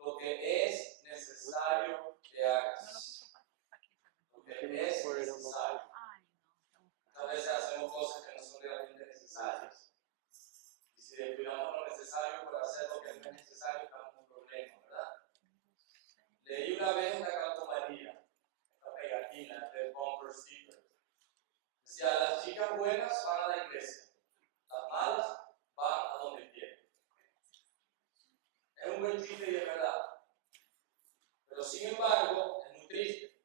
lo que es necesario que hagas. Lo que es necesario. A veces hacemos cosas que no son realmente necesarias. Y si descuidamos lo necesario por hacer lo que no es necesario, estamos en un problema, ¿verdad? Leí una vez una calcomanía, una pegatina de bumper sticker. Decía, las chicas buenas van a la iglesia, las malas van a donde quieren. Es un buen chiste y es verdad. Pero sin embargo, es muy triste.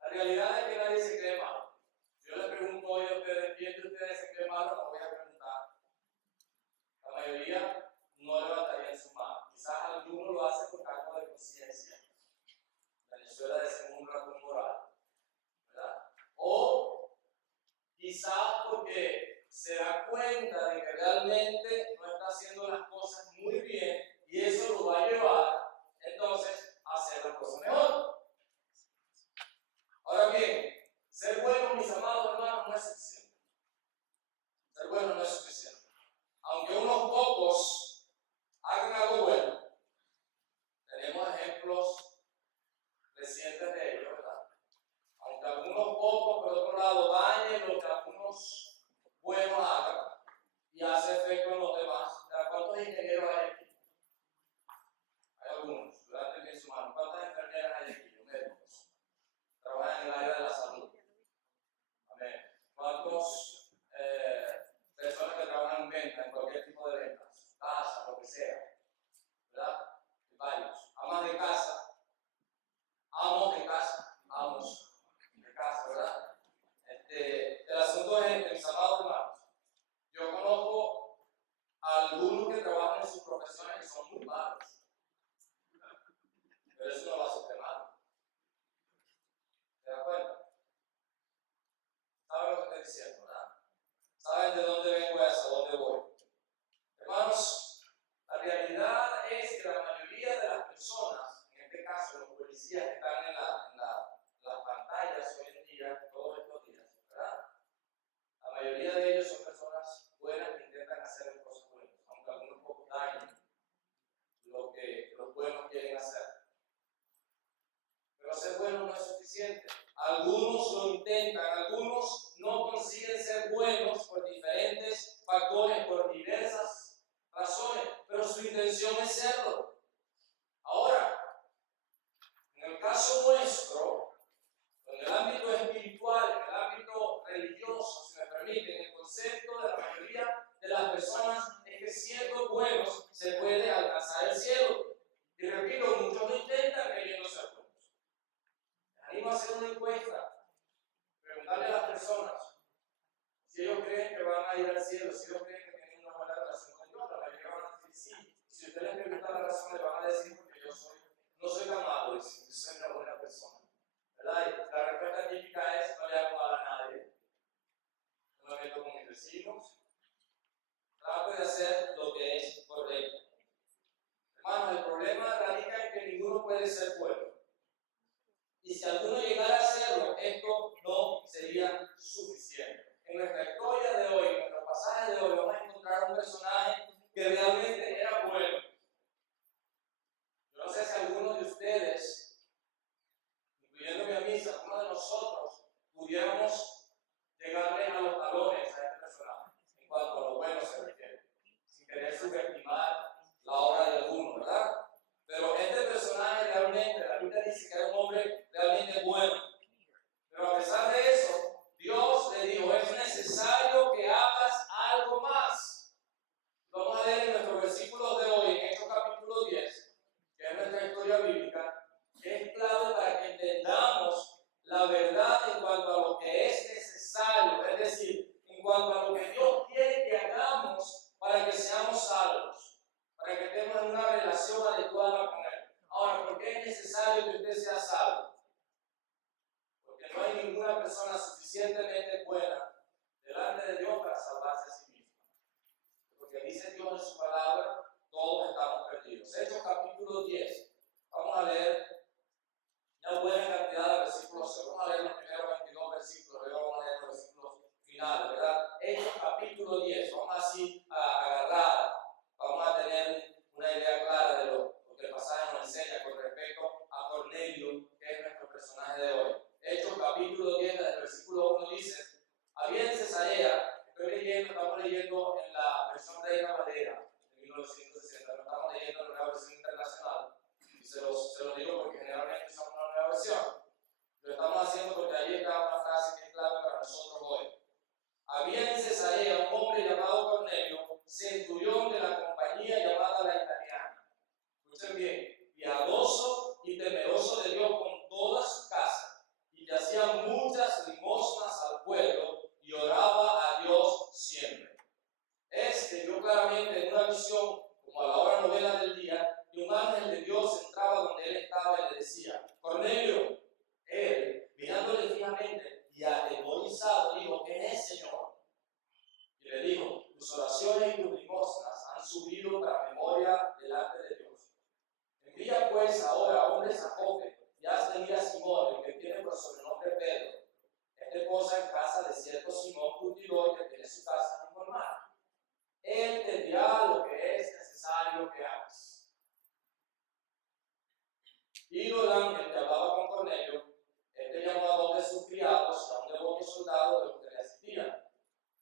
La realidad es que nadie se cree malo. Yo le pregunto hoy a ustedes, ¿quién de ustedes se cree malo? No voy a preguntar. La mayoría no levantarían su mano. Quizás alguno lo hace por cargo de conciencia. Venezuela decimos un razón moral, ¿verdad? O quizás porque se da cuenta de que realmente no está haciendo las cosas muy bien y eso lo va a llevar entonces a hacer las cosas mejor. Ahora bien, ser bueno, mis amados hermanos, no es suficiente. Ser bueno no es suficiente. Aunque unos pocos hagan algo bueno, tenemos ejemplos recientes de ello, ¿verdad? Aunque algunos pocos, por otro lado, dañen lo que algunos buenos hagan y hace efecto en los demás. ¿Cuántos ingenieros hay aquí? Hay algunos, levanten bien su mano. ¿Cuántas enfermeras hay aquí? Médicos. Trabajan en el área de la salud. Amén. ¿Cuántos personas que trabajan en venta, en cualquier tipo de ventas? Casa, lo que sea. ¿Verdad? Varios. Amas de casa. Amos de casa. Amos de casa, ¿verdad? El asunto es, mis amados hermanos, yo conozco a algunos que trabajan en sus profesiones que son muy malos. Pero eso no va a ser malo. ¿Se da cuenta? ¿Saben lo que estoy diciendo, verdad? ¿Saben de dónde vengo a eso? ¿A dónde voy? Hermanos, la realidad es que la mayoría de las personas, en este caso los policías que están en las pantallas hoy en día, todos estos días, ¿verdad? La mayoría de ellos son personas buenas que intentan hacer las cosas buenas, aunque algunos pocos dañen lo que los buenos quieren hacer. Pero ser bueno no es suficiente. Algunos lo intentan, algunos no consiguen ser buenos por diferentes factores, por diversas razones, pero su intención es serlo. Ahora, en el caso nuestro, en el ámbito espiritual, en el ámbito religioso, si me permiten, el concepto de la mayoría de las personas es que siendo buenos se puede alcanzar el cielo. Y repito, muchos lo intentan queriendo ser buenos. Les animo a hacer una encuesta, preguntarle a las personas si ellos creen que van a ir al cielo, si ellos creen que tienen una buena relación con Dios. La mayoría van a decir sí. Y si ustedes les preguntan la razón, les van a decir porque yo no soy tan malo, yo soy una buena persona. ¿Verdad? Y la respuesta típica es: no le hago mal a nadie, no me meto con mis vecinos, trato de hacer lo que es correcto. Hermanos, el problema radica en que ninguno puede ser bueno. Y si alguno llegara a hacerlo, esto no sería suficiente. En nuestra historia de hoy, en nuestro pasaje de hoy, vamos a encontrar un personaje que realmente era bueno. Yo no sé si alguno de ustedes, incluyéndome a mí, si alguno de nosotros, pudiéramos llegarle a los talones a este personaje, en cuanto a lo bueno se refiere, sin querer subestimar la obra de alguno, ¿verdad? Pero este personaje realmente, la Biblia dice que era un hombre realmente bueno. Pero a pesar de eso, Dios le dijo: es necesario que hagas algo más. Vamos a leer en nuestros versículos de hoy, en Hechos capítulo 10, que es nuestra historia bíblica, que es clave para que entendamos la verdad en cuanto a lo que es necesario, es decir, en cuanto a lo que Dios quiere que hagamos para que seamos salvos, para que estemos en una relación adecuada con Él. Ahora, ¿por qué es necesario que usted sea salvo? Porque no hay ninguna persona suficientemente buena delante de Dios para salvarse a sí misma. Porque dice Dios en su palabra, todos estamos perdidos. Hechos capítulo 10. Vamos a leer una buena cantidad de versículos. Vamos a leer los primeros 22 versículos, luego vamos a leer los versículos finales, ¿verdad? Hechos capítulo 10. Vamos así a agarrar, vamos a tener una idea clara de lo que el pasaje escuchen bien, piadoso y temeroso de Dios con toda su casa, y que hacía muchas limosnas al pueblo y oraba a Dios siempre. Vio claramente en una visión, como a la hora novena del día, que un ángel de Dios entraba donde él estaba y le decía: Cornelio. Él, mirándole fijamente y atemorizado, dijo: ¿Quién es, Señor? Y le dijo: tus oraciones y tus limosnas han subido para memoria delante de Dios. Envía pues ahora hombres a Jope y haz venir a Simón, el que tiene por sobrenombre Pedro. Este posa en casa de cierto Simón curtidor que tiene su casa en Colmar. Él te dirá lo que es necesario que hagas. Y el ángel que hablaba con Cornelio, llamó a dos de sus criados y a un devoto soldado de los que le asistían,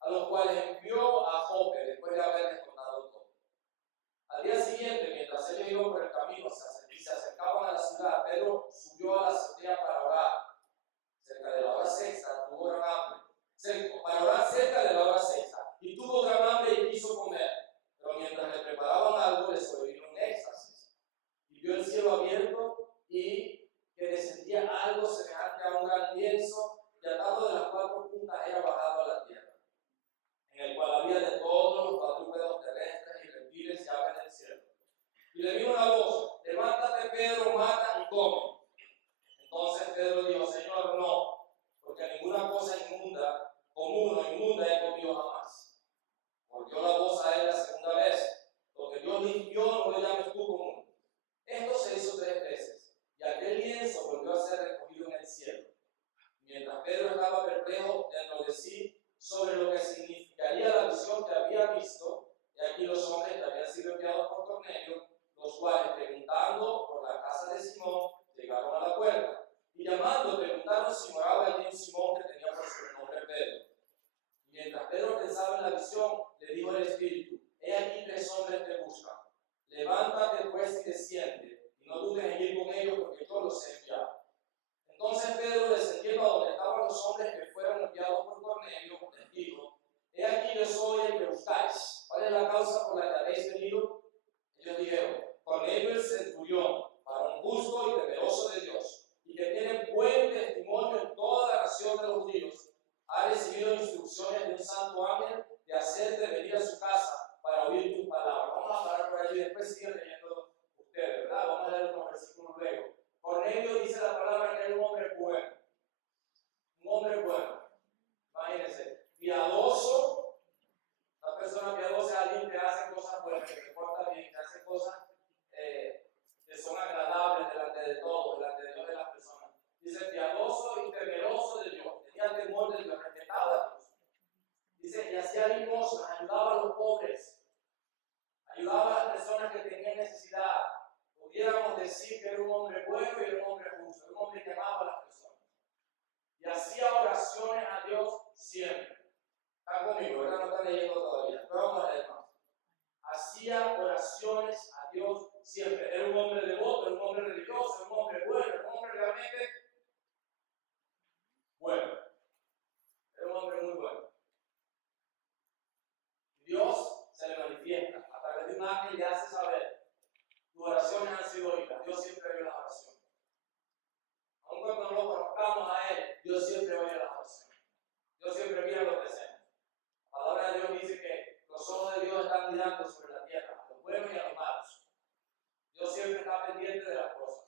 a los cuales envió a Jope después de haberles contado todo. Al día siguiente, mientras ellos iban por el camino y se acercaban a la ciudad, Pedro subió a la azotea para orar. Cerca de la hora sexta tuvo gran hambre. Para orar cerca de la hora sexta. Y tuvo gran hambre y quiso comer. Pero mientras le preparaban algo, le sobrevino un éxtasis. Y vio el cielo abierto y que descendía algo semejante a un gran lienzo y atado de las cuatro puntas era bajado a la tierra, en el cual había de todos los cuadrúpedos terrestres y reptiles y aves del cielo. Y le vino una voz: levántate, Pedro, mata y come. Entonces Pedro dijo: Señor, no, porque ninguna cosa inmunda, común o inmunda he comido jamás. Volvió la voz a él la segunda vez: lo que Dios limpió no lo llames tú común. Esto se hizo 3 veces, y aquel lienzo volvió a ser recogido en el cielo. Mientras Pedro estaba perplejo dentro de sí sobre lo que significaría la visión que había visto, y aquí los hombres que habían sido enviados por Cornelio, los cuales, preguntando por la casa de Simón, llegaron a la puerta, y llamando preguntaron si moraba allí un Simón que tenía por sobrenombre Pedro. Y mientras Pedro pensaba en la visión, le dijo el Espíritu: he aquí 3 hombres te buscan. Levántate pues y desciende, y no dudes en ir con ellos, porque yo los he enviado. Entonces Pedro, descendiendo a donde estaban los hombres que fueron enviados por Cornelio, les dijo: he aquí yo soy el que buscáis. ¿Cuál es la causa por la que habéis venido? Ellos dijeron: Cornelio el centurión, varón justo y temeroso de Dios, y que tiene buen testimonio en toda la nación de los judíos, ha recibido instrucciones de un santo ángel de hacerte venir a su casa para oír tus palabras. Vamos a parar por allí, después siguen leyendo ustedes, ¿verdad? Vamos a leer unos versículos luego. Cornelio dice la palabra que era un hombre bueno. Un hombre bueno. Imagínense, piadoso. Una persona piadosa es alguien que hace cosas buenas, que se porta bien, que hace cosas que son agradables delante de todos, delante de Dios y de las personas. Dice piadoso y temeroso de Dios. Tenía temor de Dios, respetaba a Dios. Dice, y hacía limosna, ayudaba a los pobres, ayudaba a las personas que tenían necesidad. Pudiéramos decir que era un hombre bueno y era un hombre justo, era un hombre que amaba a las personas. Y hacía oraciones a Dios siempre. Están conmigo, ¿verdad? No están leyendo todavía, pero vamos a leer más. Hacía oraciones a Dios siempre. Era un hombre devoto, era un hombre religioso, era un hombre bueno, era un hombre realmente bueno. Era un hombre muy bueno. Dios se le manifiesta a través de un ángel y le hace saber: tus oraciones han sido oídas. Dios siempre oye las oraciones. Aun cuando no lo conozcamos a Él, Dios siempre oye las oraciones. Dios siempre mira lo que hacemos. La palabra de Dios dice que los ojos de Dios están mirando sobre la tierra, a los buenos y a los malos. Dios siempre está pendiente de las cosas.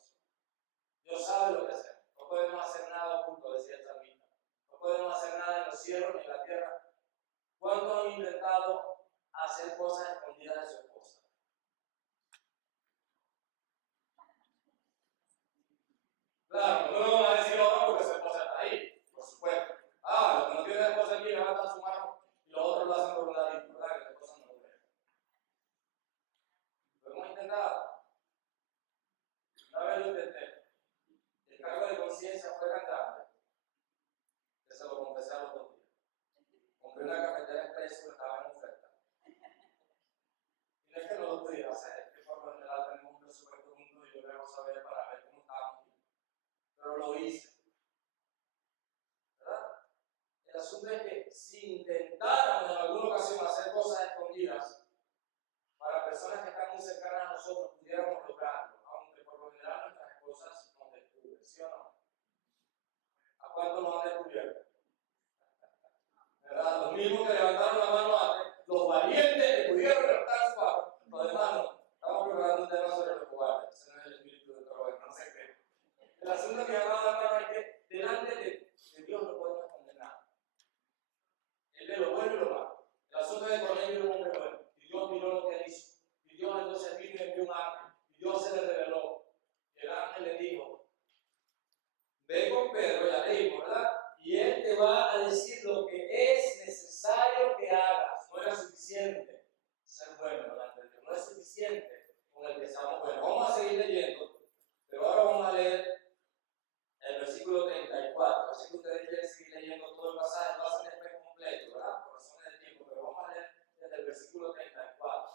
Dios sabe lo que hacemos. No podemos hacer nada oculto, decía el salmista. No podemos hacer nada en los cielos ni en la tierra. ¿Cuántos han intentado hacer cosas escondidas de su esposa? Claro, no lo van a decir ahora porque su esposa está ahí, por supuesto. Los que no tienen la esposa aquí levantan su mano y los otros lo hacen por un ladito, ¿verdad? Que la esposa no lo vea. Lo hemos intentado. Una vez lo intenté. El cargo de conciencia fue tan grande que se lo confesé a los 2 días. Compré una cafetera expreso que estaba en oferta. Y no es que no lo pudiera hacer, es que por lo general tenemos un presupuesto juntos y yo debo saber para ver cómo estamos. Pero de mis amados hermanos es que delante de Dios no podemos esconder nada. Él ve lo bueno y lo malo. El asunto de Cornelio era un hombre bueno. Y Dios miró lo que él hizo. Y Dios entonces vino y envió un ángel. Y Dios se le reveló. Y el ángel le dijo, ve con Pedro, ya leímos, ¿verdad? Y él te va a decir lo que es necesario que hagas. No era suficiente ser bueno delante de Dios. No es suficiente con el que seamos buenos. Vamos a seguir leyendo, pero ahora vamos a leer el versículo 34. Así que ustedes quieren seguir leyendo todo el pasaje, no hacen después completo, ¿verdad? Por razones de tiempo, pero vamos a leer desde el versículo 34.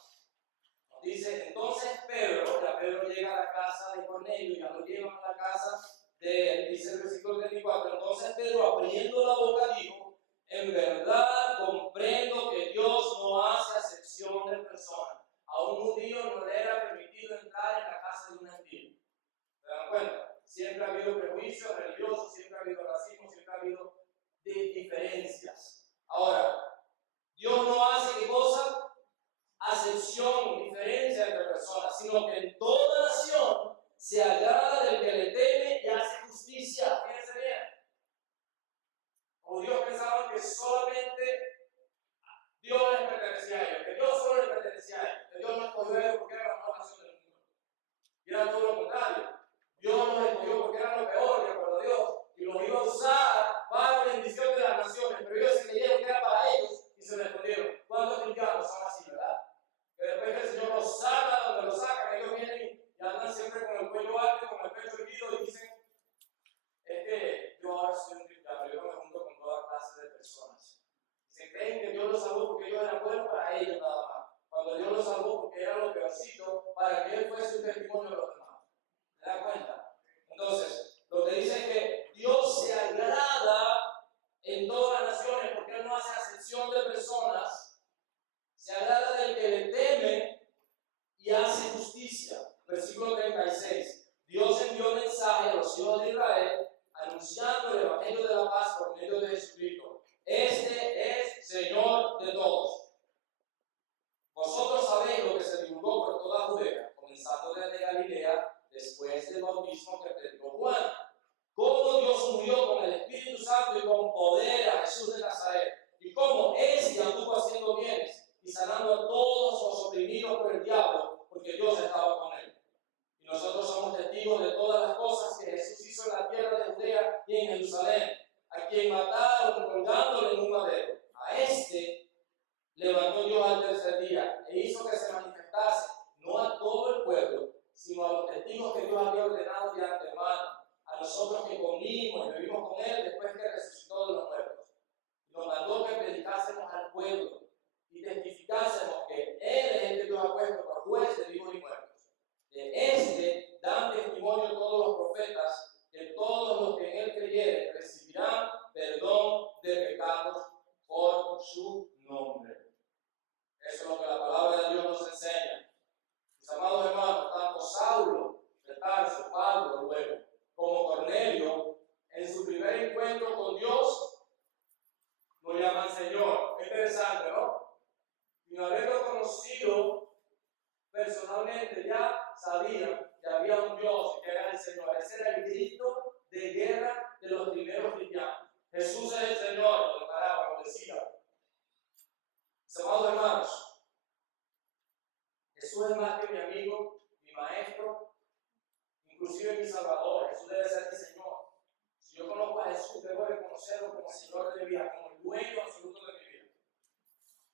Nos dice, entonces Pedro, ya Pedro llega a la casa de Cornelio, ya lo llevan a la casa de él, dice el versículo 34. Entonces Pedro, abriendo la boca, dijo, en verdad comprendo que Dios no hace acepción de personas. A un judío no le era permitido entrar en la casa de un gentil. ¿Se dan cuenta? Siempre ha habido prejuicios religiosos, siempre ha habido racismo, siempre ha habido diferencias. Ahora, Dios no hace ¿qué cosa? Acepción, diferencia entre personas, sino que en toda nación se agrada del que le teme y hace justicia. Fíjense bien. Como Dios pensaba que solamente Dios les pertenecía a ellos, que Dios solo les pertenecía a ellos, que Dios no escogió a ellos porque era la mejor nación del mundo. Y era todo lo contrario. Dios los escogió porque eran lo peor, de acuerdo a Dios, y los iba a usar para la bendición de las naciones, pero ellos se creyeron que era para ellos y se les escondieron. ¿Cuántos cristianos son así, verdad? Que después que el Señor los saca donde los sacan, ellos vienen y andan siempre con el cuello alto, con el pecho erguido y dicen, es que yo ahora soy un cristiano, yo no me junto con toda clase de personas. Y se creen que Dios los salvó porque ellos eran buenos para ellos nada más, cuando Dios los salvó porque era lo peorcito para que Él fuese un testimonio de los demás. ¿Se da cuenta? Entonces, lo que dice es que Dios se agrada en todas las naciones porque Él no hace acepción de personas, se agrada del que le teme y hace justicia. Versículo 36. Dios envió mensaje a los hijos de Israel anunciando el evangelio de la paz por medio de Jesucristo. Este es Señor de todos. Vosotros sabéis lo que se divulgó por toda Judea, comenzando desde Galilea, después del bautismo que predicó Juan. Cómo Dios unió con el Espíritu Santo y con poder a Jesús de Nazaret. Y cómo éste anduvo haciendo bienes y sanando a todos los oprimidos por el diablo, porque Dios estaba con él. Y nosotros somos testigos de todas las cosas que Jesús hizo en la tierra de Judea y en Jerusalén, a quien mataron colgándole en un madero. A este levantó Dios al tercer día e hizo que se manifestase, no a todo el pueblo, sino a los testigos que Dios había ordenado de antemano, a nosotros que comimos y bebimos con Él después que resucitó de los muertos. Y nos mandó que predicásemos al pueblo y testificásemos que Él es el que Dios ha puesto por juez de vivos y muertos. De este dan testimonio todos los profetas, que todos los que en Él creyeren recibirán perdón de pecados por su nombre. Eso es lo que la palabra de Dios nos enseña. Mis amados hermanos, tanto Saulo de Tarso, Pablo luego, como Cornelio, en su primer encuentro con Dios, lo llaman Señor. Qué interesante, ¿no? Y no haberlo conocido personalmente, ya sabían que había un Dios que era el Señor. Ese era el grito de guerra de los primeros cristianos. Jesús es el Señor, lo declaraba, lo decía. Mis amados hermanos, Jesús es más que mi amigo, mi maestro, inclusive mi salvador. Jesús debe ser mi Señor. Si yo conozco a Jesús, debo reconocerlo como Señor de mi vida, como el dueño absoluto de mi vida.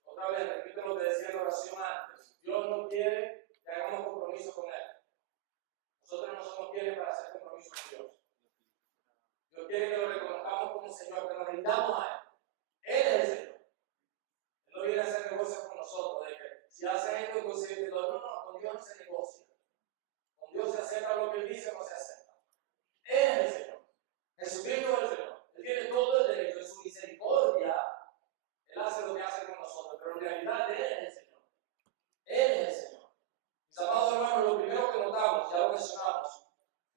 Otra vez, repito lo que decía en la oración antes. Dios no quiere que hagamos compromiso con Él. Nosotros no somos quienes para hacer compromiso con Dios. Dios quiere que lo reconozcamos como Señor, que nos rindamos a Él. Él es el Señor. Él no viene a hacer negocios con nosotros, de que si hacen esto, entonces no, con Dios no se negocia. Con Dios se acepta lo que Él dice, no se acepta. Él es el Señor. Jesucristo es el Señor. Él tiene todo el derecho, en su misericordia, Él hace lo que hace con nosotros, pero en realidad Él es el Señor. Él es el Señor. Mis amados hermanos, lo primero que notamos, ya lo mencionamos,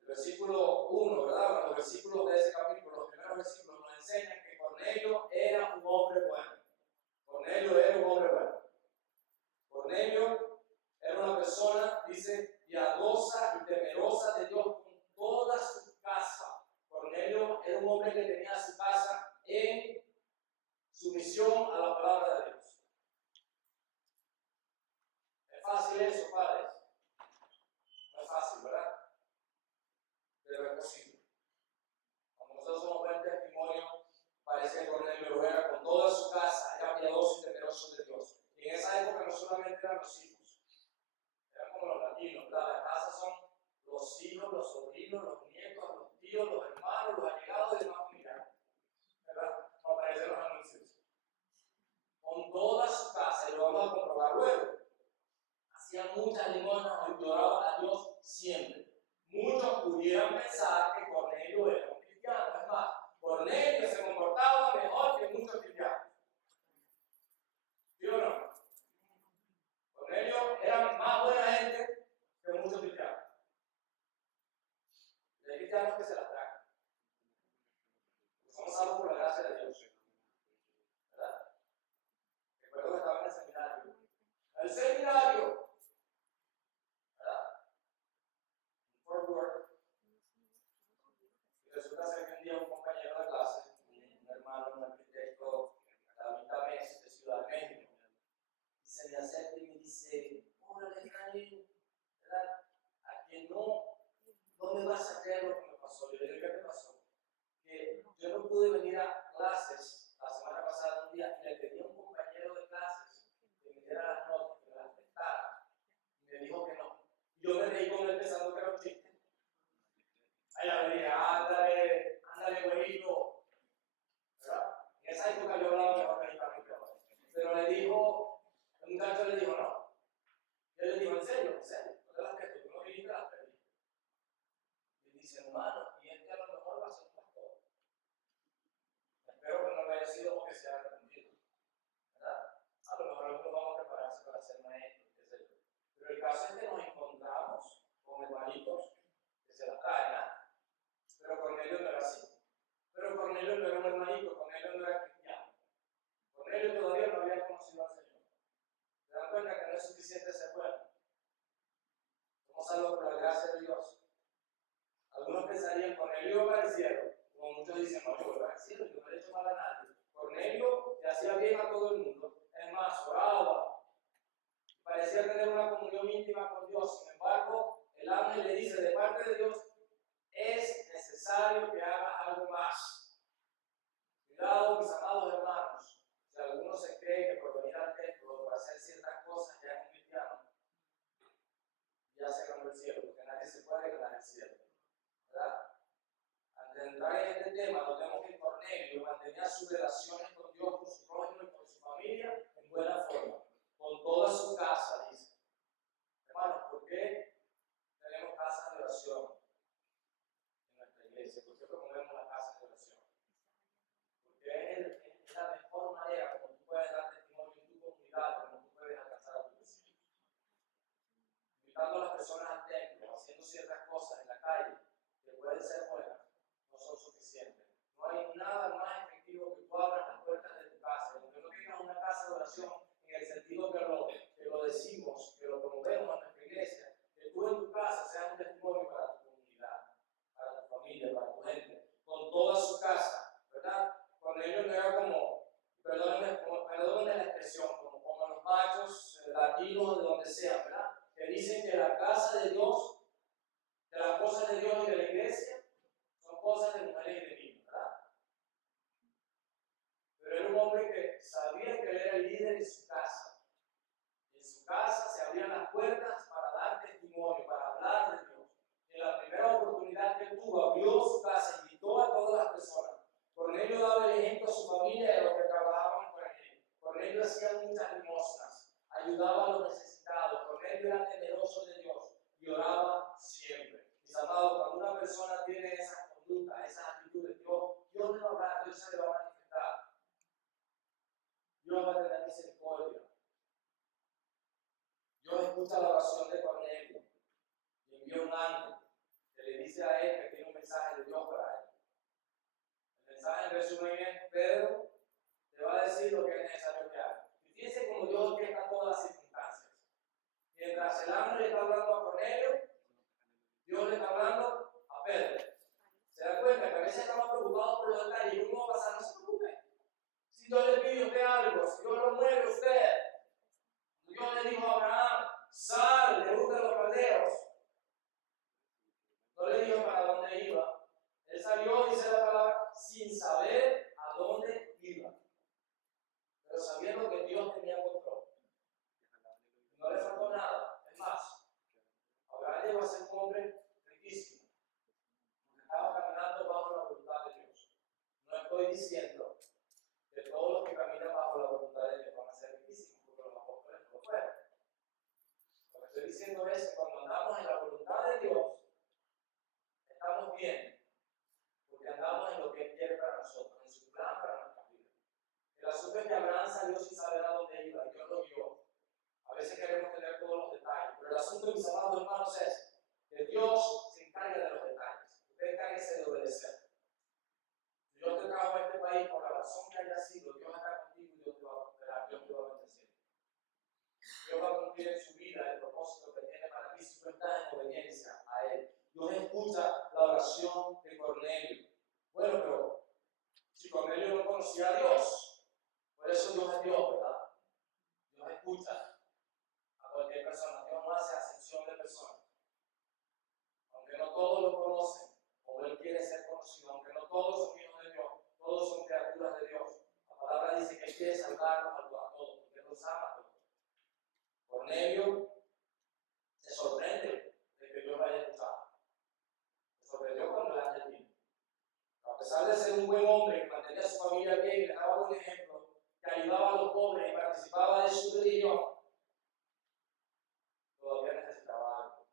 el versículo 1, ¿verdad? Los versículos de ese capítulo, los primeros versículos nos enseñan que Cornelio era un hombre bueno. Cornelio era un hombre bueno. Cornelio era una persona, dice, piadosa y temerosa de Dios con podrían pensar que Cornelio era un cristiano. Es más, Cornelio se comportaba mejor que muchos cristianos. ¿Sí o no? Cornelio era más buena gente que muchos cristianos. Y hay cristianos que se las tragan. Somos salvos por la gracia de Dios. ¿Verdad? Recuerdo que estaba en el seminario. El seminario, ¿verdad? Fort Worth. Y resulta ser que un día un compañero de clase, un hermano, un arquitecto, David Tamés, de Ciudad de México, se me acerca y me dice: hola, Efraín, ¿verdad? A que no me vas a creer lo que me pasó. Yo le digo: ¿qué te pasó? Que yo no pude venir a clases la semana pasada un día y le pedí a un compañero de clases que me diera las notas, que me las prestara. Y me dijo que no. Y yo me reí con él pensando que era un chiste. Allá le dije: ándale, güerito. ¿Verdad? En esa época yo hablaba mejor mexicano que ahora. Pero le dijo, el muchacho le dijo: no. Y él le dijo: ¿en serio? No te las presto, tú no viniste, las perdiste. Y dice: hermano, y es que a lo mejor va a ser un pastor. Espero que no haya sido porque se haya arrepentido. ¿Verdad? A lo mejor algunos vamos a prepararse para ser maestros, qué sé yo. Pero el caso es que nos encontramos con hermanitos que se las traen, ¿ah? Pero Cornelio no era así. Pero Cornelio no era un hermanito, Cornelio no era cristiano. Cornelio todavía no había conocido al Señor. ¿Se dan cuenta que no es suficiente ser bueno? Somos salvos por la gracia de Dios. Algunos pensarían: Cornelio iba al cielo. Como muchos dicen: no, yo voy al cielo, yo no le he hecho mal a nadie. Cornelio le hacía bien a todo el mundo. Es más, oraba. Parecía tener una comunión íntima con Dios. Sin embargo, el ángel le dice de parte de Dios: es necesario que haga algo más. Cuidado, mis amados hermanos. Si alguno se cree que por venir al templo o por hacer ciertas cosas ya es un cristiano, ya se ganó el cielo, porque nadie se puede ganar el cielo. ¿Verdad? Antes de entrar en este tema, notemos que Cornelio mantenía sus relaciones con Dios, con su prójimo y con su familia en buena forma, con toda su casa, dice. Hermanos, ¿por qué tenemos casas de oración en nuestra iglesia? ¿Por qué promovemos las casas de oración? Porque es la mejor manera como tú puedes dar testimonio en tu comunidad, como tú puedes alcanzar a tus vecinos. Invitando a las personas al templo, haciendo ciertas cosas en la calle que pueden ser buenas, no son suficientes. No hay nada más efectivo que tú abras las puertas de tu casa, aunque no tengas una casa de oración en el sentido que lo decimos, que lo promovemos en nuestra iglesia, que tú en tu casa seas un testimonio para tu comunidad, para tu familia, para tu gente, con toda su casa, ¿verdad? Cuando ellos no eran como, perdónenme la expresión, como los machos latinos de donde sea, ¿verdad? Que dicen que la casa de Dios, que las cosas de Dios y de la iglesia son cosas de mujeres y de niños, ¿verdad? Pero era un hombre que sabía que él era el líder en su casa. En su casa se abrían las puertas para dar testimonio, para hablar de Dios. En la primera oportunidad que tuvo, abrió su casa, invitó a todas las personas. Cornelio daba el ejemplo a su familia de los que trabajaban con él. Cornelio hacía muchas limosnas, ayudaba a los necesitados. Cornelio era temeroso de Dios y oraba siempre. Mis amados, cuando una persona tiene esas conductas, esas actitudes, Dios le va a hablar, Dios se le va a manifestar. Dios va a tener misericordia. Dios escucha la oración de Cornelio y envía un ángel que le dice a él que tiene un mensaje de Dios para él. El mensaje en resumen es: Pedro te va a decir lo que es necesario que haga. Y fíjense cómo Dios orquesta todas las circunstancias. Mientras el ángel le está hablando a Cornelio, Dios le está hablando a Pedro. ¿Se da cuenta que a veces estamos preocupados por los detalles y cómo va a pasar? No se preocupe. Si Dios le pide a usted algo, si Dios lo mueve a usted, Dios le dijo a Abraham: sal de Ur de los Caldeos. No le dijo para dónde iba. Él salió, dice la palabra, sin saber a dónde iba, pero sabiendo que Dios tenía control. No le faltó nada. Es más, Abraham llegó a ser un hombre riquísimo. asunto, mis amados hermanos, es que Dios se encarga de los detalles. Usted encárguese de obedecer. Si Dios te trajo a este país por la razón que haya sido, Dios está contigo y Dios te va a prosperar, Dios te va a bendecir. Dios va a cumplir en su vida el propósito que tiene para ti si tú estás en obediencia a Él. Dios escucha la oración de Cornelio. Bueno, pero si Cornelio no conocía a Dios, por eso Dios es Dios, ¿verdad? Dios escucha a cualquier persona. Dios no hace acepción de personas. Aunque no todos lo conocen, como Él quiere ser conocido, aunque no todos son hijos de Dios, todos son criaturas de Dios. La palabra dice que Él quiere salvarnos a todos, porque Él los ama a todos. Cornelio se sorprende de que Dios lo haya escuchado. Se sorprendió cuando el ángel vino. A pesar de ser un buen hombre que mantenía a su familia bien y les daba buen ejemplo, que ayudaba a los pobres y participaba de su religión, todavía necesitaba algo.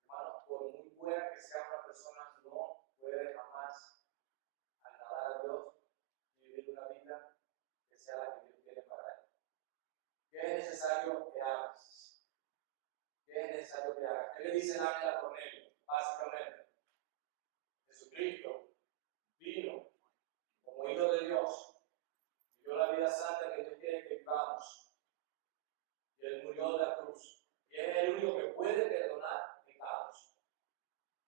Hermanos, por muy buena que sea una persona, no puede jamás agradar a Dios y vivir una vida que sea la que Dios tiene para él. ¿Qué es necesario que hagas? ¿Qué es necesario que hagas? ¿Qué le dice el ángel a Cornelio? Básicamente, Jesucristo vino como hijo de Dios, vivió la vida santa que Dios quiere que vivamos, y Él murió de la cruz, y es el único que puede perdonar pecados.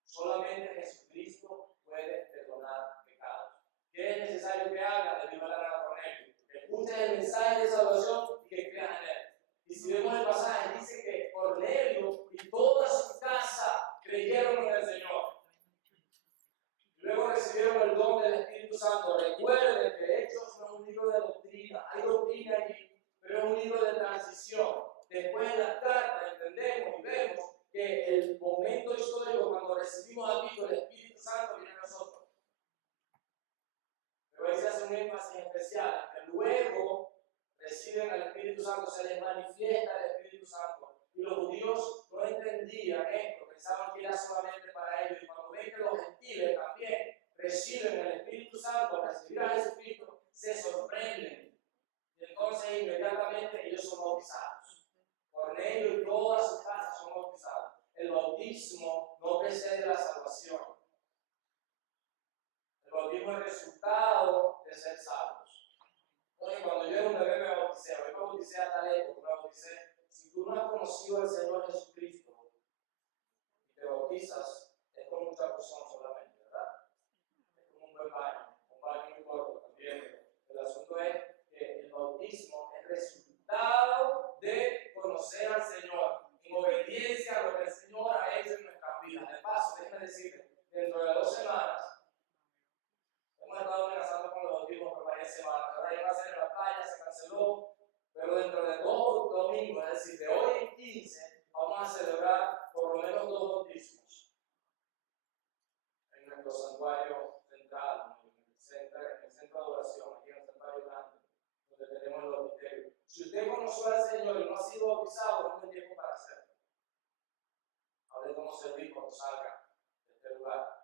Solamente Jesucristo puede perdonar pecados. ¿Qué es necesario que haga? Le dijo el ángel a Cornelio: escuchen el mensaje de salvación y que crean en él. Y si vemos el pasaje, dice que Cornelio y toda su casa creyeron en el Señor. Luego recibieron el don del Espíritu Santo. Recuerden que Hechos no es un libro de doctrina. Hay doctrina allí, pero es un libro de transición. Después de las cartas entendemos y vemos que el momento histórico cuando recibimos a Cristo, el Espíritu Santo viene a nosotros. Pero ahí se hace un énfasis especial, que luego reciben al Espíritu Santo, se les manifiesta el Espíritu Santo. Y los judíos no entendían esto, pensaban que era solamente para ellos. Y cuando ven que los gentiles también reciben el Espíritu Santo, al recibir a Jesucristo, se sorprenden. Y entonces inmediatamente ellos son bautizados. Cornelio y toda su casa son bautizados. El bautismo no precede la salvación. El bautismo es el resultado de ser salvos. Entonces, cuando yo era un bebé me bauticé, hoy me bauticé a tal época, me bauticé. Si tú no has conocido al Señor Jesucristo y te bautizas, es con mucha porción solamente, ¿verdad? Es como un baño muy corto también. El asunto es que el bautismo es resultado de conocer al Señor, en obediencia a lo que el Señor ha hecho en nuestras vidas. De paso, déjeme decirle, dentro de 2 semanas, hemos estado amenazando con los bautismos por varias semanas. Ahora iba a ser en la playa, se canceló, pero dentro de 2 domingos, es decir, de hoy en 15, vamos a celebrar por lo menos 2 bautismos en nuestro santuario central, en el centro de oración, aquí en el santuario grande, donde tenemos el bautisterio. Si usted conoció al Señor y no ha sido bautizado, no tiene tiempo para hacerlo. Hable con los servidores cuando salga de este lugar.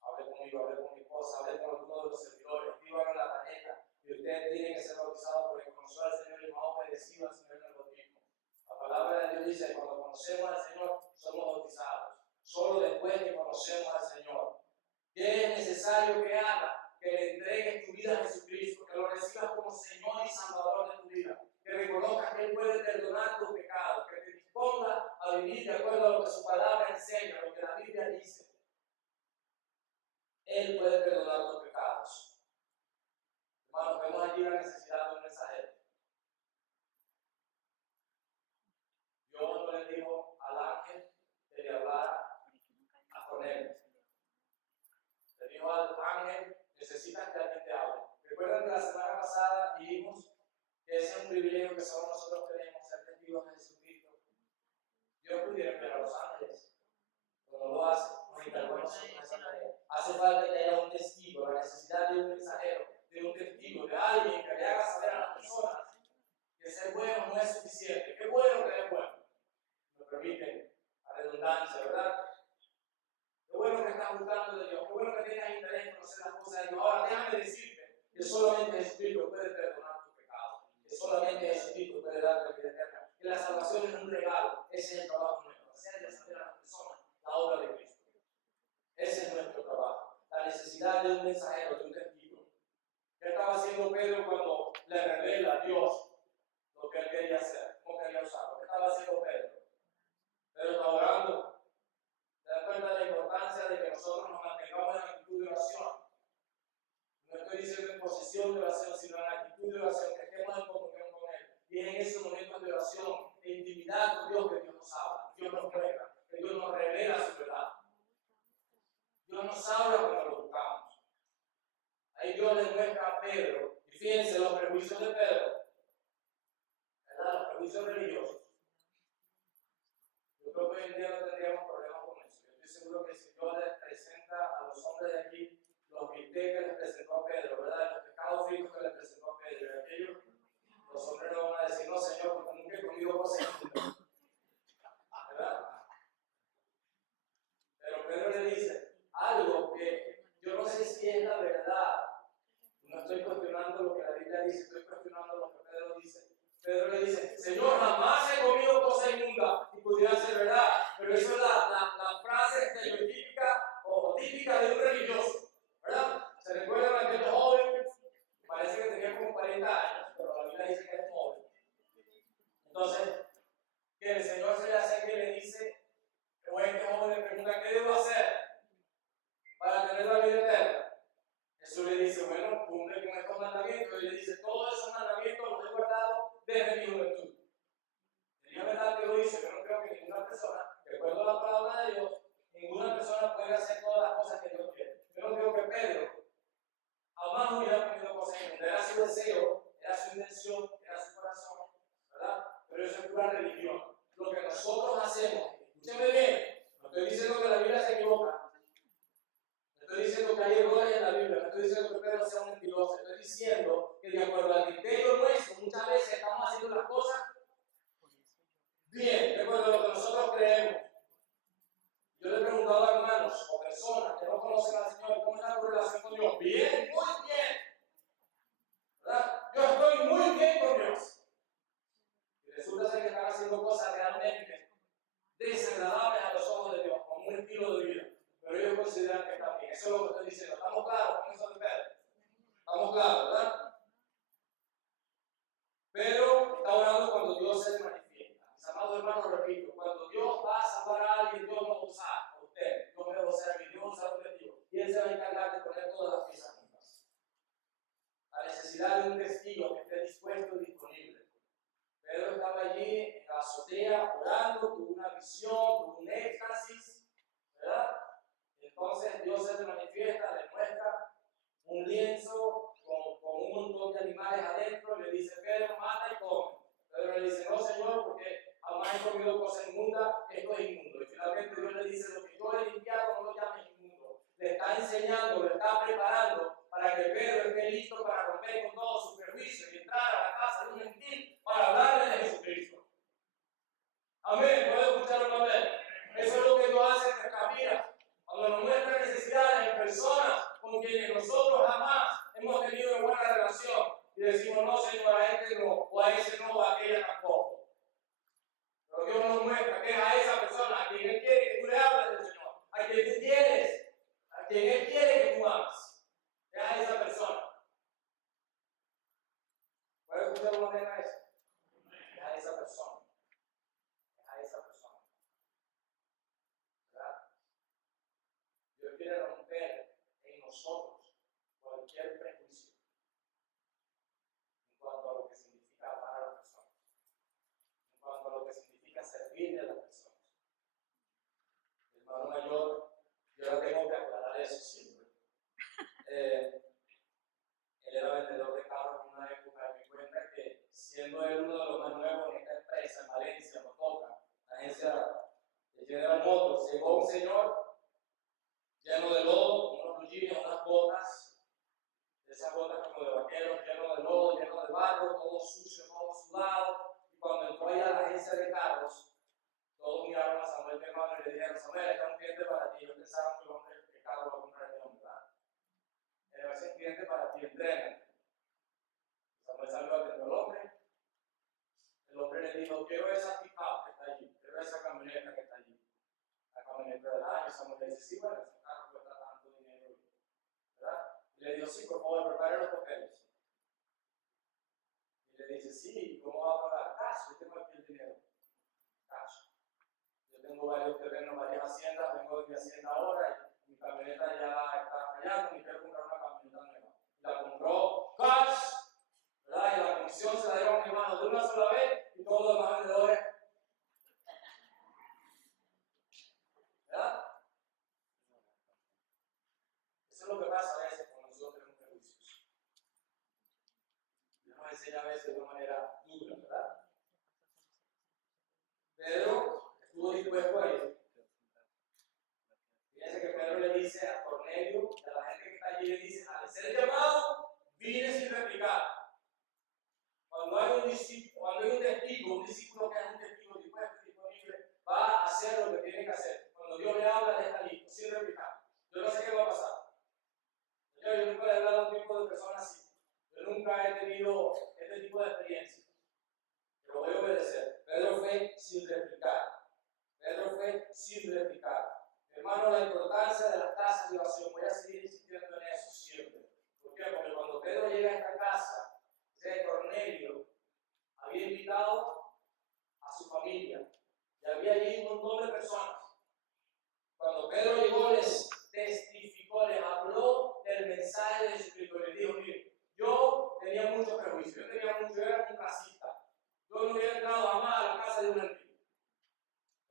Hable conmigo, hable con mi esposa, hable con alguno de los servidores, escriban en la tarjeta y usted tiene que ser bautizado porque conoció al Señor y no ha obedecido al Señor en el bautismo. La palabra de Dios dice que cuando conocemos al Señor somos bautizados. Solo después que conocemos al Señor. ¿Qué es necesario que haga? Que le entregues tu vida a Jesucristo, que lo recibas como Señor y Salvador de tu vida, que reconozcas que Él puede perdonar tus pecados, que te disponga a vivir de acuerdo a lo que su palabra enseña, lo que la Biblia dice. Él puede perdonar tus pecados. Hermanos, vemos aquí la necesidad de un mensajero. Dios no le dijo al ángel que le hablara a Cornelio. Le dijo al ángel: necesitas que alguien te hable. Recuerdan que la semana pasada dijimos que ese es un privilegio que solo nosotros tenemos, ser testigos de Jesucristo. Dios pudiera enviar a los ángeles, pero no lo hace, nos encargó a nosotros esa tarea. Hace falta que haya un testigo, la necesidad de un mensajero, de un testigo, de alguien que le haga saber a las personas que ser bueno no es suficiente. Qué bueno que es bueno. Me permiten la redundancia, ¿verdad? Qué bueno que estás buscando de Dios, qué bueno que tengas interés en conocer las cosas de Dios. Ahora déjame decirte que solamente Jesucristo puede perdonar tus pecados, que solamente Jesucristo puede darte la vida eterna, que la salvación es un regalo, ese es el de un mensajero, de un testigo. ¿Qué estaba haciendo Pedro cuando le revela a Dios lo que él quería hacer? ¿Cómo quería usarlo? ¿Qué estaba haciendo Pedro? Pedro está orando. ¿Te das cuenta de la importancia de que nosotros nos mantengamos en actitud de oración? No estoy diciendo en posición de oración, sino en actitud de oración, que estemos en comunión con Él. Y es en esos momentos de oración, de intimidad con Dios, que Dios nos habla, Dios nos muestra, que Dios nos revela su verdad. Dios nos habla cuando lo buscamos. Ahí Dios le muestra a Pedro, y fíjense los prejuicios de Pedro, ¿verdad? Los prejuicios religiosos. Yo creo que hoy en día no tendríamos problemas con eso. Yo estoy seguro que si Dios les presenta a los hombres de aquí los bistecs que les presentó a Pedro, ¿verdad? Los pescados fritos que les presentó a Pedro, y aquellos, los hombres no van a decir, no, Señor, porque nunca he comido cosas inmundas, ¿verdad? Pero Pedro le dice algo que yo no sé si es la verdad. No estoy cuestionando lo que la Biblia dice, estoy cuestionando lo que Pedro dice. Pedro le dice, Señor, jamás he comido cosa inmunda, y pudiera ser verdad, pero eso es la frase estereotípica o típica de un religioso, ¿verdad? ¿Se recuerdan aquellos jóvenes? Parece que tenía como 40 años, pero la Biblia dice que es joven. Entonces, que el Señor se le acerca y le dice, o este joven le pregunta, ¿qué debo hacer para tener la vida eterna? Jesús le dice, bueno, cumple con estos mandamientos. Y le dice, todos esos mandamientos los he guardado desde mi juventud. Sería verdad que lo hice, pero no creo que ninguna persona, de acuerdo a la palabra de Dios, ninguna persona puede hacer todas las cosas que Dios quiere. Yo no creo que Pedro jamás hubiera comido cosas inmundas. Era su deseo, era su intención, era su corazón, ¿verdad? Pero eso es pura religión. Lo que nosotros hacemos, escúcheme bien, no estoy diciendo que la Biblia se equivoca. No estoy diciendo que hay errores en la Biblia, no estoy diciendo que Pedro sea un mentiroso, estoy diciendo que de acuerdo al criterio nuestro, muchas veces estamos haciendo las cosas bien, de acuerdo a lo que nosotros creemos. Yo le he preguntado a hermanos o personas que no conocen al Señor, ¿cómo está tu relación con Dios? Bien, muy bien. ¿Verdad? Yo estoy muy bien con Dios. Y resulta ser que están haciendo cosas realmente desagradables a los ojos de Dios, como un estilo de vida. Pero ellos consideran que están bien. Eso es lo que estoy diciendo. ¿Estamos claros con eso de Pedro? ¿Estamos claros, verdad? Pero está orando cuando Dios se manifiesta. Mis amados hermanos, repito, cuando Dios va a salvar a alguien, Dios no va a usar a usted, Dios me va a usar a mí, Dios va a usar a usted, y Él se va a encargar de poner todas las piezas juntas. La necesidad de un testigo que esté dispuesto y disponible. Pedro estaba allí en la azotea orando, tuvo una visión, tuvo un éxtasis, ¿verdad? Entonces Dios se le manifiesta, le muestra un lienzo con un montón de animales adentro, le dice, Pedro, mata y come. Pedro le dice, no, Señor, porque jamás he comido cosa inmunda, esto es inmundo. Y finalmente Dios le dice, lo que yo he limpiado no lo llames inmundo. Le está enseñando, lo está preparando para que Pedro esté listo para romper con todo su prejuicio y entrar a la casa de un gentil para hablarle de Jesucristo. Amén, ¿puedo escuchar un amén? Eso es lo que Dios hace en nuestra vida. Cuando nos muestra necesidades en personas con quienes nosotros jamás hemos tenido una buena relación y decimos, no, Señor, a este no, o a ese no, o a aquella tampoco. Pero Dios nos muestra que es a esa persona a quien Él quiere que tú le hables del Señor, a quien tú quieres, a quien Él quiere que tú ames. Es a esa persona. ¿Puedes escuchar una vez a eso? Es a esa persona. Es a esa persona. ¿Verdad? Dios quiere romper en nosotros cualquier prejuicio en cuanto a lo que significa amar a las personas, en cuanto a lo que significa servirle a las personas. Mi hermano mayor, yo le tengo que aclarar eso siempre. Él era vendedor de carros en una época y me cuenta que siendo él uno de los más nuevos en esta empresa en Valencia, nos toca, la agencia de General Motors, llegó un señor lleno de lodo, con unos blue jeans, unas botas, esas botas como de vaqueros, lleno de lodo, lleno de barro, todo sucio, todo sudado. Y cuando entró ahí a la agencia de carros, todos miraron a Samuel, mi hermano, y le dijeron, Samuel, este es un cliente para ti. Ellos pensaron que el hombre, el carro va a comprar este hombre. Ese es un cliente para ti, entrega. Samuel salió a atender al hombre. El hombre le dijo, quiero esa pick-up que está allí, quiero esa camioneta que está allí. La camioneta del año. Samuel le dice, sí, bueno, ese carro cuesta tanto dinero, ¿verdad? le dijo, sí, por favor, prepare los papeles. Y le dice, sí, ¿cómo va a pagar? Cash, yo tengo aquí el dinero. Cash. Yo tengo varios terrenos, varias haciendas, vengo de mi hacienda ahora y mi camioneta ya está fallando y quiero comprar una camioneta nueva. La compró cash, ¿verdad? Y la comisión se la dieron a mi hermano de una sola vez y todos los demás vendedores, ¿verdad? Eso es lo que pasa a veces cuando nosotros tenemos prejuicios. Nos enseña a veces de una manera dura, ¿verdad? Pedro estuvo dispuesto a ir. Fíjense que Pedro le dice a Cornelio y a la gente que está allí, le dice, al ser llamado, vine sin replicar. Cuando hay un discípulo, cuando hay un discípulo que es un testigo dispuesto y disponible, va a hacer lo que tiene que hacer. Cuando Dios le habla, le está listo, sin replicar. Yo no sé qué va a pasar. Yo nunca le he hablado a un tipo de personas así. Yo nunca he tenido este tipo de experiencia. Pero voy a obedecer. Pedro fue sin replicar. Pedro fue sin replicar. Hermano, la importancia de las casas de oración, voy a seguir insistiendo en eso siempre. ¿Por qué? Porque cuando Pedro llega a esta casa de Cornelio, había invitado a su familia y había allí un montón de personas. Cuando Pedro llegó, les testificó, les habló del mensaje de Jesucristo. Les dijo, mire, yo tenía muchos prejuicios, yo era un clasista. Yo no hubiera entrado jamás a la casa de un antiguo,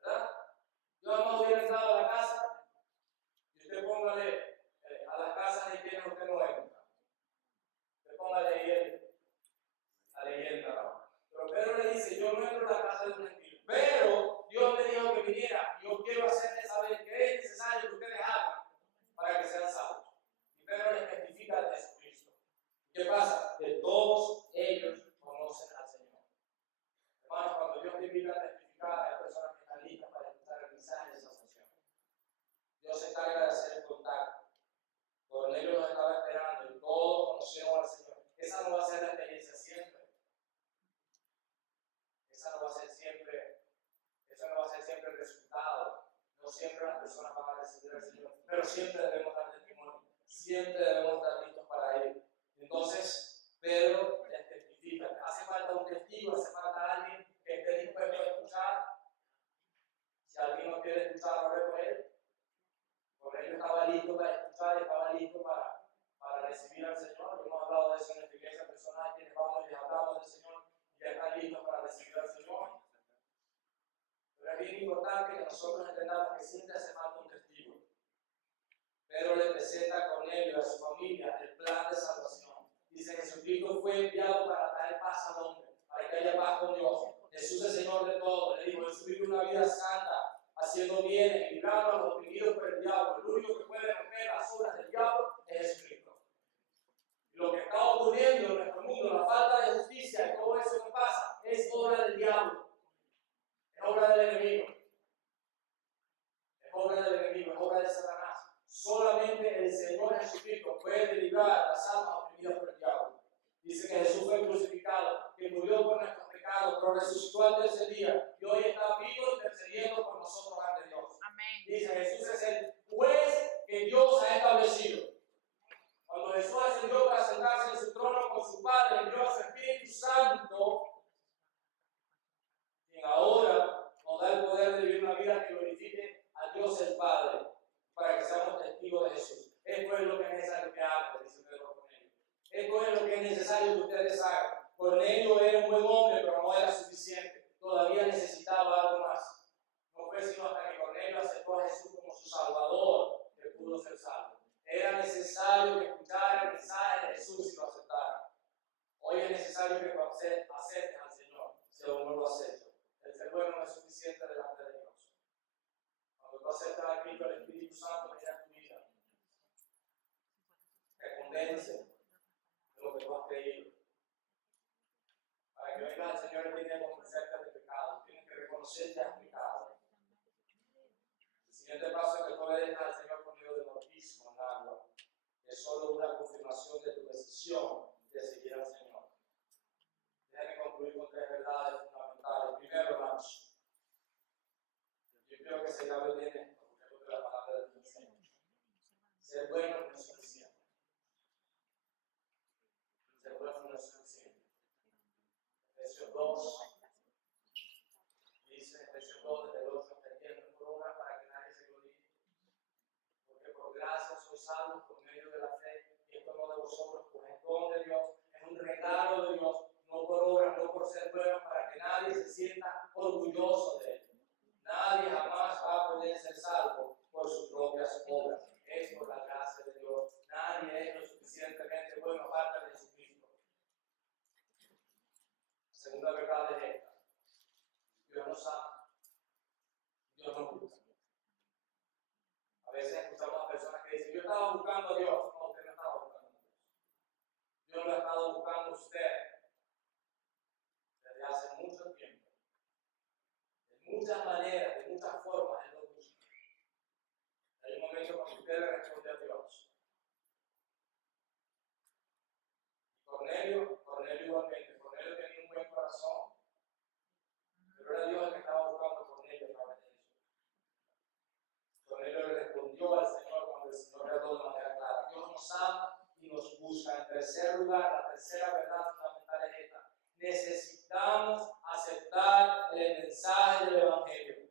¿verdad? Yo jamás hubiera entrado a la casa, y usted póngale a las casas de quienes usted no entra. Usted póngale ahí la leyenda, ¿no? Pero Pedro le dice, yo no entro a la casa de un antiguo, pero Dios me dijo que viniera, y yo quiero hacerles saber que es necesario que ustedes hagan para que sean salvos. Y Pedro les testifica de Jesucristo. ¿Qué pasa? Que todos ellos conocen al Señor. Hermanos, cuando Dios te invita a testificar, hay personas que están listas para escuchar el mensaje de salvación. Dios se encarga de hacer el contacto. Cornelio los estaba esperando y todos conocieron al Señor. Esa no va a ser la experiencia siempre. Esa no va a ser siempre, eso no va a ser siempre el resultado. No siempre las personas van a recibir al Señor, pero siempre debemos dar testimonio. Siempre debemos estar listos para Él. Entonces, Pedro les testifica. Hace falta un testigo, hace falta alguien que esté dispuesto a escuchar. Si alguien no quiere escuchar, ore por él. Cornelio estaba listo para escuchar, estaba listo para recibir al Señor. Hemos hablado de eso en esta iglesia, personas a quienes vamos y les hablamos del Señor y ya están listos para recibir al Señor. Pero es bien importante que nosotros entendamos que siempre hace falta un testigo. Pedro le presenta a Cornelio y a su familia el plan de salvación. Dice, Jesucristo fue enviado para traer paz al hombre, para que haya paz con Dios. Jesús es Señor de todo. Le dijo, Jesús vive una vida santa, haciendo bien, y librando a los oprimidos por el diablo. El único que puede romper las obras del diablo es Jesucristo. Y lo que está ocurriendo en nuestro mundo, la falta de justicia y todo eso que pasa, es obra del diablo. Es obra del enemigo. Es obra del enemigo, es obra de Satanás. Solamente el Señor Jesucristo puede librar las almas oprimidas por el diablo. Dice que Jesús fue crucificado, que murió por nuestros pecados, pero resucitó al tercer día y hoy está vivo intercediendo por nosotros ante Dios. Amén. Dice, Jesús es el juez que Dios ha establecido. Cuando Jesús ascendió para sentarse en su trono con su Padre, envió a su Espíritu Santo, quien ahora nos da el poder de vivir una vida que glorifique a Dios el Padre, para que seamos testigos de Jesús. Esto es lo que es necesario que hagan, dice Pedro Cornelio. Esto es lo que es necesario que ustedes hagan. Cornelio era un buen hombre, pero no era suficiente. Todavía necesitaba algo más. No fue sino hasta que Cornelio aceptó a Jesús como su Salvador que pudo ser salvo. Era necesario que escuchara el mensaje de Jesús y lo aceptara. Hoy es necesario que aceptes al Señor, si aún no lo has hecho. El ser bueno no es suficiente delante de Dios. Cuando tú aceptas a Cristo, el Espíritu Santo viene a tu vida. Te convence de lo que tú has creído. Para que vengas al Señor, Él tiene que convencerte de pecado. Tienes que reconocer que has pecado. El siguiente paso es que tú le dejas al Señor por medio del bautismo en agua. Es solo una confirmación de tu decisión de seguir al Señor. Déjame concluir con tres verdades fundamentales. Primero, hermanos, yo creo que se cabe bien esto, porque es lo que la palabra de Dios enseña. Ser bueno no es suficiente. salvos por medio de la fe, y esto no de vosotros, pues es don de Dios, es un regalo de Dios, no por obras, no por ser buenos, para que nadie se sienta orgulloso de él. Nadie jamás va a poder ser salvo por sus propias obras. Es por la gracia de Dios. Nadie es lo suficientemente bueno aparte de Jesucristo. La segunda verdad es esta: Dios nos ama, Dios nos busca. A veces escuchamos a personas que dicen: yo estaba buscando a Dios. No, usted no estaba buscando a Dios. Dios lo ha estado buscando a usted desde hace mucho tiempo. De muchas maneras, de muchas formas, Él lo busca. Hay un momento cuando usted le responde a Dios. Cornelio igualmente. Cornelio tenía un buen corazón, pero era Dios el que estaba buscando a Cornelio a través de eso. Cornelio le respondió al Señor cuando el Señor le habló de manera clara. Dios nos ama y nos busca. En tercer lugar, la tercera verdad fundamental es esta: necesitamos aceptar el mensaje del Evangelio.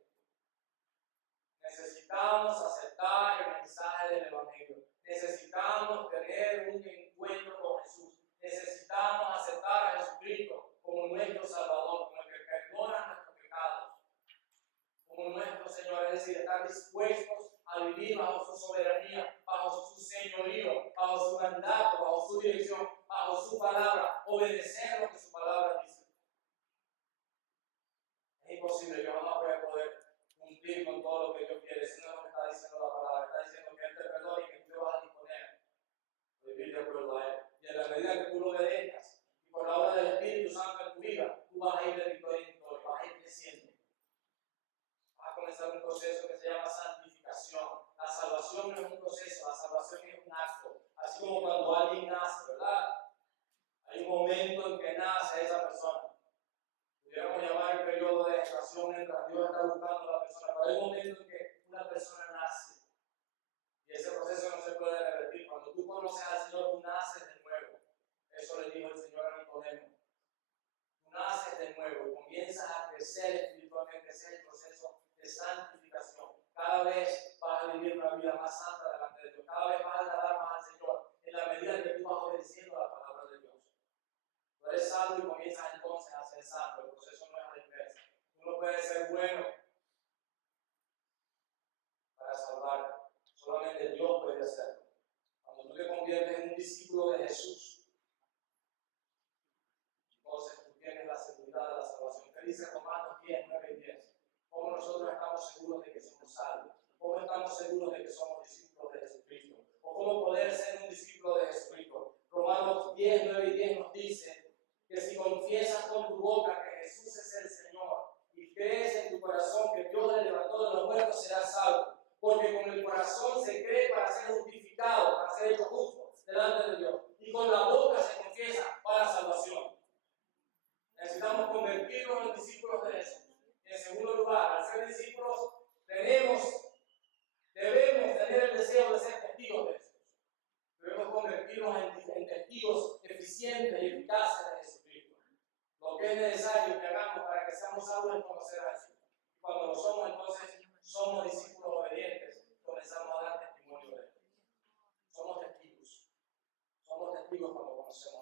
Necesitamos aceptar el mensaje del Evangelio. Necesitamos tener un encuentro con Jesús. Necesitamos aceptar a Jesucristo como nuestro Salvador, como el que perdona nuestros pecados, como nuestro Señor. Es decir, estar dispuestos a vivir bajo su soberanía, bajo su señorío, bajo su mandato, bajo su dirección, bajo su palabra, obedecer lo que su palabra dice. Es imposible, yo jamás voy a poder cumplir con todo lo que Dios quiere. Eso no es lo que está diciendo la palabra. Está diciendo que Él te perdona y que tú te vas a disponer a vivir de acuerdo a Él. Y en la medida que tú lo obedezcas y por la obra del Espíritu Santo en tu vida, tú vas a ir de victoria en victoria, vas a ir creciendo. Vas a comenzar un proceso que se llama santificación. La salvación no es un proceso, la salvación es un acto. Así como cuando alguien nace, ¿verdad? Hay un momento en que nace esa persona. Pudiéramos llamar el periodo de gestación mientras Dios está buscando a la persona, pero hay un momento en que una persona nace y ese proceso no se puede revertir. Cuando tú conoces al Señor, tú naces de nuevo. Eso le dijo el Señor a Nicodemo. Tú naces de nuevo y comienzas a crecer espiritualmente. Ese es el proceso de santificación. Cada vez vas a vivir una vida más santa delante de Dios. Cada vez vas a agradar más al Señor en la medida que tú vas obedeciendo a la palabra de Dios. Tú eres salvo y comienzas entonces a ser santo. El proceso no es a la inversa. Tú no puedes ser bueno para salvarte. Solamente Dios puede hacerlo. Cuando tú te conviertes en un discípulo de Jesús, entonces tú tienes la seguridad de la salvación. ¿Qué dice Romanos 10, 9 y 10? ¿Cómo nosotros estamos seguros de que somos salvos? ¿Cómo estamos seguros de que somos discípulos de Jesucristo? ¿O cómo poder ser un discípulo de Jesucristo? Romanos 10, 9 y 10 nos dice que si confiesas con tu boca que Jesús es el Señor y crees en tu corazón que Dios le levantó de los muertos, serás salvo. Porque con el corazón se cree para ser justificado, para ser hecho justo delante de Dios. Y con la boca se confiesa para salvación. Necesitamos convertirnos en discípulos de Jesús. Y en segundo lugar, al ser discípulos, debemos tener el deseo de ser testigos de Jesús. Debemos convertirnos en testigos eficientes y eficaces de Jesucristo. Lo que es necesario que hagamos para que seamos salvos es conocer a Jesús. Y cuando lo somos, entonces somos discípulos obedientes. Comenzamos a dar testimonio de Él. Somos testigos. Somos testigos cuando conocemos